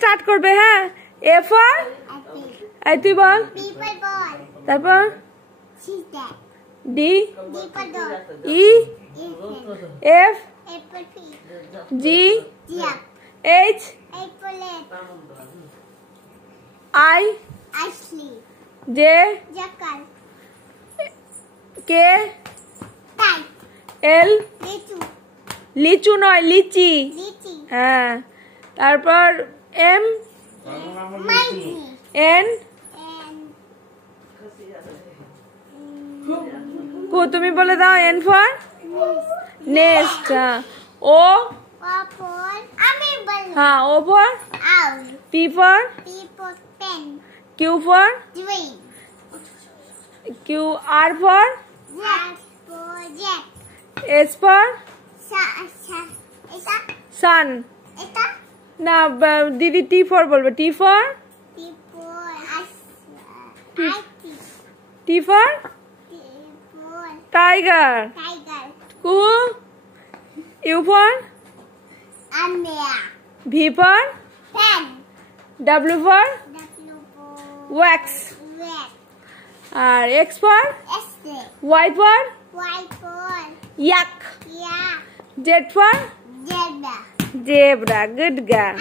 Start করবে। হ্যাঁ, A for এই তুই বল। তারপর D E F G H I J K L লিচু নয় লিচি। হ্যাঁ, তারপর এম এন তুমি বলে দাও। N for next. ও হ্যাঁ, O for P for Q for Q R for S for sun. না দিদি টি ফর বলবে। T for T for tiger. Kuhu U for V for W for wax. আর X for Y for yak. Z for zebra. Good girl.